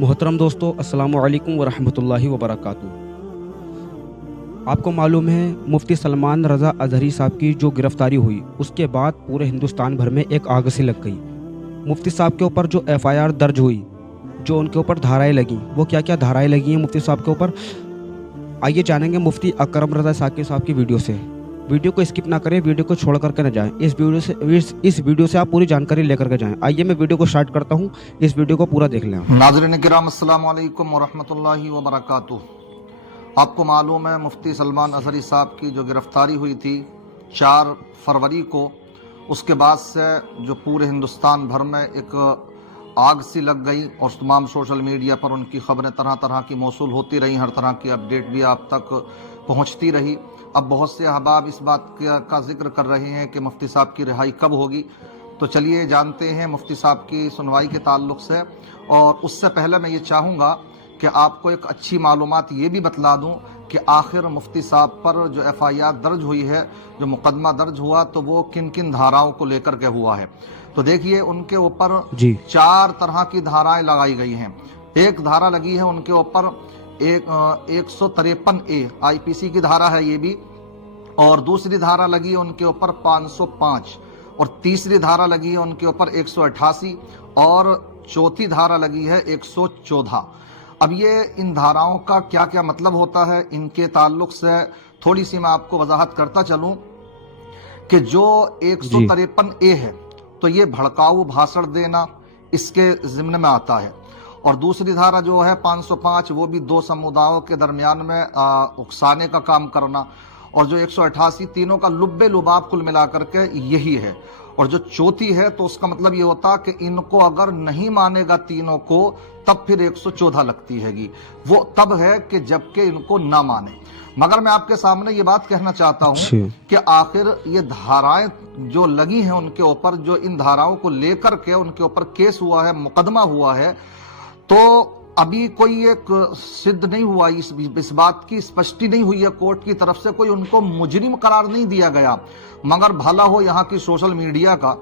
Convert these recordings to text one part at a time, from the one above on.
मोहतरम दोस्तों, अस्सलामु अलैकुम वरहमतुल्लाहि वबरकातुहू। आपको मालूम है मुफ्ती सलमान रज़ा अज़हरी साहब की जो गिरफ़्तारी हुई उसके बाद पूरे हिंदुस्तान भर में एक आग सी लग गई। मुफ्ती साहब के ऊपर जो FIR दर्ज हुई, जो उनके ऊपर धाराएं लगी, वो क्या क्या धाराएं लगी हैं मुफ्ती साहब के ऊपर, आइए जानेंगे मुफ्ती अकरम रज़ा साकिब साहब की वीडियो से। वीडियो को स्किप ना करें, वीडियो को छोड़ करके न जाएं। इस वीडियो से आप पूरी जानकारी लेकर के जाएं। आइए मैं वीडियो को स्टार्ट करता हूं, इस वीडियो को पूरा देख लें। नाज़रीन किराम, अस्सलामु अलैकुम वरहमतुल्लाहि वबरकातुहू। आपको मालूम है मुफ्ती सलमान अज़हरी साहब की जो गिरफ़्तारी हुई थी 4 फरवरी को, उसके बाद से जो पूरे हिंदुस्तान भर में एक आग सी लग गई और तमाम सोशल मीडिया पर उनकी खबरें तरह तरह की मौसूल होती रही, हर तरह की अपडेट भी आप तक पहुंचती रही। अब बहुत से अहबाब इस बात का जिक्र कर रहे हैं कि मुफ्ती साहब की रिहाई कब होगी। तो चलिए जानते हैं मुफ्ती साहब की सुनवाई के ताल्लुक़ से। और उससे पहले मैं ये चाहूँगा कि आपको एक अच्छी मालूमात ये भी बतला दूँ कि आखिर मुफ्ती साहब पर जो FIR दर्ज हुई है, जो मुकदमा दर्ज हुआ, तो वो किन किन धाराओं को लेकर के हुआ है। तो देखिए, उनके ऊपर 4 तरह की धाराएं लगाई गई हैं। एक धारा लगी है उनके ऊपर 153A IPC की धारा है ये भी, और दूसरी धारा लगी है उनके ऊपर 505, और तीसरी धारा लगी है उनके ऊपर 188, और चौथी धारा लगी है 114। अब ये इन धाराओं का क्या क्या मतलब होता है, इनके ताल्लुक से थोड़ी सी मैं आपको वजाहत करता चलूं कि जो 153A है तो ये भड़काऊ भाषण देना इसके ज़िम्न में आता है, और दूसरी धारा जो है 505 वो भी 2 समुदायों के दरमियान में उकसाने का काम करना, और जो 188 तीनों का लुब्बे लुबाब कुल मिलाकर के यही है। और जो चौथी है तो उसका मतलब ये होता कि इनको अगर नहीं मानेगा तीनों को तब फिर 114 लगती हैगी, वो तब है कि जबकि इनको ना माने। मगर मैं आपके सामने ये बात कहना चाहता हूं कि आखिर ये धाराएं जो लगी हैं उनके ऊपर, जो इन धाराओं को लेकर के उनके ऊपर केस हुआ है, मुकदमा हुआ है, तो अभी कोई एक सिद्ध नहीं हुआ, इस बात की स्पष्टि नहीं हुई है कोर्ट की तरफ से, कोई उनको मुजरिम करार नहीं दिया गया। मगर भला हो यहाँ की सोशल मीडिया का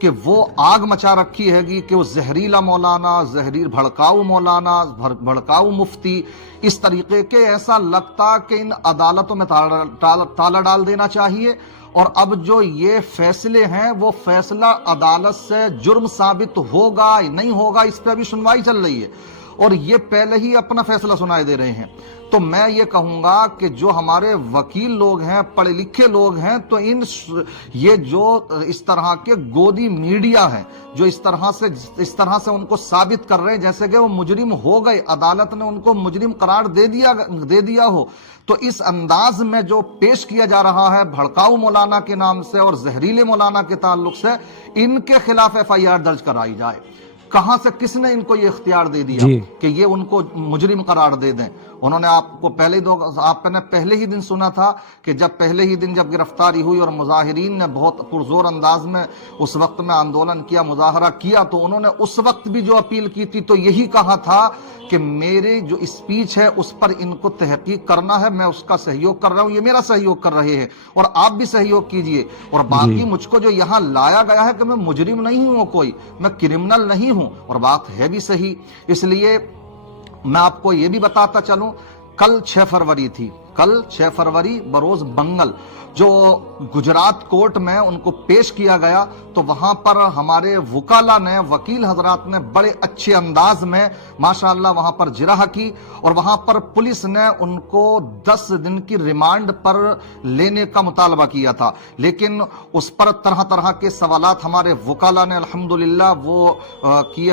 कि वो आग मचा रखी हैगी कि वो जहरीला मौलाना, जहरील भड़काऊ मौलाना, भड़काऊ मुफ्ती, इस तरीके के, ऐसा लगता कि इन अदालतों में ताला डाल देना चाहिए। और अब जो ये फैसले हैं वो फैसला अदालत से जुर्म साबित होगा नहीं होगा, इस पर अभी सुनवाई चल रही है, और ये पहले ही अपना फैसला सुनाए दे रहे हैं। तो मैं ये कहूंगा कि जो हमारे वकील लोग हैं, पढ़े लिखे लोग हैं, तो ये जो इस तरह के गोदी मीडिया है, जो इस तरह से उनको साबित कर रहे हैं जैसे कि वो मुजरिम हो गए, अदालत ने उनको मुजरिम करार दे दिया हो, तो इस अंदाज में जो पेश किया जा रहा है भड़काऊ मौलाना के नाम से और जहरीले मौलाना के ताल्लुक से, इनके खिलाफ FIR दर्ज कराई जाए। कहां से किसने इनको ये इख्तियार दे दिया कि ये उनको मुजरिम करार दे दें? उन्होंने आपने पहले ही दिन सुना था कि जब गिरफ्तारी हुई और मुजाहिरीन ने बहुत पुरजोर अंदाज में उस वक्त में आंदोलन किया, मुजाहरा किया, तो उन्होंने उस वक्त भी जो अपील की थी तो यही कहा था कि मेरे जो स्पीच है उस पर इनको तहकीक करना है, मैं उसका सहयोग कर रहा हूं, ये मेरा सहयोग कर रहे हैं और आप भी सहयोग कीजिए। और बाकी मुझको जो यहाँ लाया गया है कि मैं मुजरिम नहीं हूं, कोई मैं क्रिमिनल नहीं हूं, और बात है भी सही। इसलिए मैं आपको ये भी बताता चलूं, कल 6 फरवरी थी, कल 6 फरवरी बरोज मंगल जो गुजरात कोर्ट में उनको पेश किया गया, तो वहां पर हमारे वकाला ने, वकील हजरात ने बड़े अच्छे अंदाज में माशाअल्लाह वहां पर जिरह की, और वहां पर पुलिस ने उनको 10 दिन की रिमांड पर लेने का मुतालबा किया था, लेकिन उस पर तरह तरह के सवालात हमारे वकाला ने अल्हम्दुलिल्लाह वो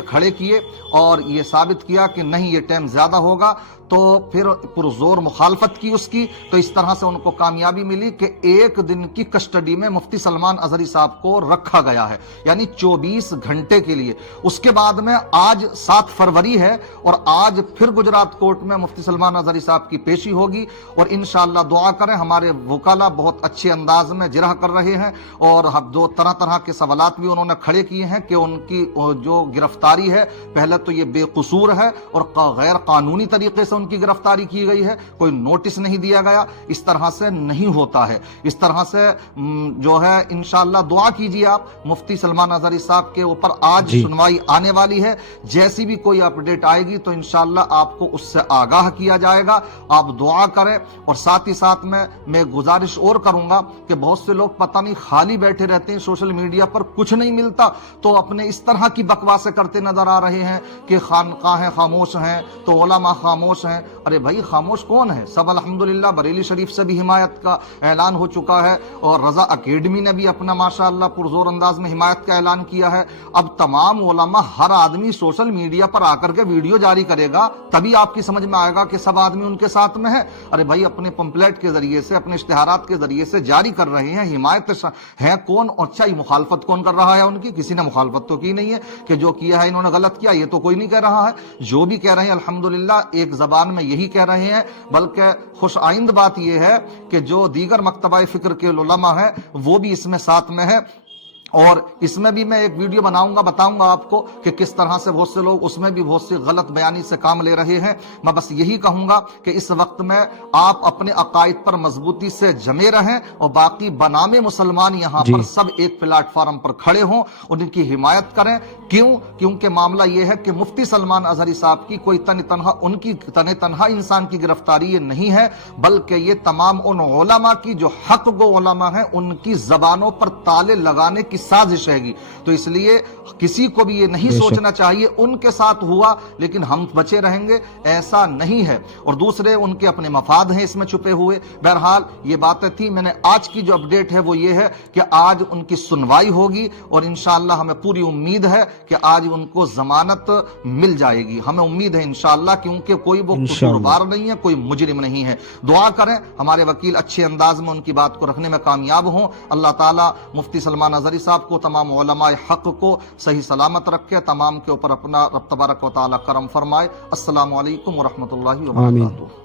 खड़े किए और ये साबित किया कि नहीं, ये टाइम ज्यादा होगा। तो फिर पुरजोर मुखालफत की उसकी, तो इस तरह से उनको कामयाबी मिली कि 1 दिन की कस्टडी में मुफ्ती सलमान अज़हरी साहब को रखा गया है, यानी 24 घंटे के लिए। उसके बाद में आज 7 फरवरी है और आज फिर गुजरात कोर्ट में मुफ्ती सलमान अज़हरी साहब की पेशी होगी, और इंशाअल्लाह दुआ करें, हमारे वकाला बहुत अच्छे अंदाज में जिरह कर रहे हैं और जो तरह तरह के सवालात भी उन्होंने खड़े किए हैं कि उनकी जो गिरफ्तारी है, पहले तो ये बेकसूर है और गैर कानूनी तरीके से उनकी गिरफ्तारी की गई है, कोई नोटिस नहीं نہیں دیا گیا، اس طرح سے نہیں ہوتا ہے۔ اس طرح سے جو ہے انشاءاللہ دعا کیجیے آپ، مفتی سلمان اظہری صاحب کے اوپر آج جی سنوائی آنے والی ہے، جیسی بھی کوئی اپڈیٹ آئے گی تو انشاءاللہ آپ کو اس سے آگاہ کیا جائے گا۔ آپ دعا کریں، اور ساتھ ہی ساتھ میں گزارش اور کروں گا کہ بہت سے لوگ پتہ نہیں خالی بیٹھے رہتے ہیں، سوشل میڈیا پر کچھ نہیں ملتا تو اپنے اس طرح کی بکواسیں کرتے نظر آ رہے ہیں کہ خانقاہیں خاموش ہیں تو علماء خاموش ہیں۔ ارے بھائی خاموش کون ہے؟ سب الحمدللہ بریلی شریف سے بھی حمایت کا اعلان ہو چکا ہے، اور رضا اکیڈمی نے بھی اپنا ماشاءاللہ پرزور انداز میں حمایت کا اعلان کیا ہے۔ اب تمام علماء، ہر آدمی سوشل میڈیا پر آ کر کے ویڈیو جاری کرے گا تبھی آپ کی سمجھ میں آئے گا کہ سب آدمی ان کے ساتھ میں ہے۔ ارے بھائی اپنے پمپلیٹ کے ذریعے سے، اپنے اشتہارات کے ذریعے سے جاری کر رہے ہیں، حمایت ہے کون؟ اچھا یہ مخالفت کون کر رہا ہے ان کی؟ کسی نے مخالفت تو کی نہیں ہے کہ جو کیا ہے انہوں نے غلط کیا، یہ تو کوئی نہیں کہہ رہا ہے۔ جو بھی کہہ رہے ہیں الحمدللہ ایک زبان میں یہی کہہ رہے ہیں، بلکہ خوش آئند بات یہ ہے کہ جو دیگر مکتبہ فکر کے علماء ہیں وہ بھی اس میں ساتھ میں ہے، اور اس میں بھی میں ایک ویڈیو بناؤں گا، بتاؤں گا آپ کو کہ کس طرح سے بہت سے لوگ اس میں بھی بہت سی غلط بیانی سے کام لے رہے ہیں۔ میں بس یہی کہوں گا کہ اس وقت میں آپ اپنے عقائد پر مضبوطی سے جمے رہیں، اور باقی بنام مسلمان یہاں پر سب ایک پلیٹ فارم پر کھڑے ہوں اور ان کی حمایت کریں۔ کیونکہ معاملہ یہ ہے کہ مفتی سلمان اظہری صاحب کی کوئی تنہا انسان کی گرفتاری یہ نہیں ہے، بلکہ یہ تمام ان علماء کی جو حق گو علماء ہیں ان کی زبانوں پر تالے لگانے کی سازش ہے گی۔ تو اس لیے کسی کو بھی یہ نہیں سوچنا چاہیے ان کے ساتھ ہوا لیکن ہم بچے رہیں گے، ایسا نہیں ہے۔ اور دوسرے ان کے اپنے مفاد ہیں اس میں چھپے ہوئے۔ بہرحال یہ باتیں تھی، میں نے آج کی جو اپڈیٹ ہے وہ یہ ہے کہ آج ان کی سنوائی ہوگی، اور انشاءاللہ ہمیں پوری امید ہے کہ آج ان کو ضمانت مل جائے گی، ہمیں امید ہے انشاءاللہ، کیونکہ کوئی وہ قصوروار نہیں ہے، کوئی مجرم نہیں ہے۔ دعا کریں ہمارے وکیل اچھے انداز میں ان کی بات کو رکھنے میں کامیاب ہوں۔ اللہ تعالیٰ مفتی سلمان اظہری صاحب کو، تمام علماء حق کو صحیح سلامت رکھے، تمام کے اوپر اپنا رب تبارک و تعالیٰ کرم فرمائے۔ السلام علیکم ورحمۃ اللہ وبرکاتہ۔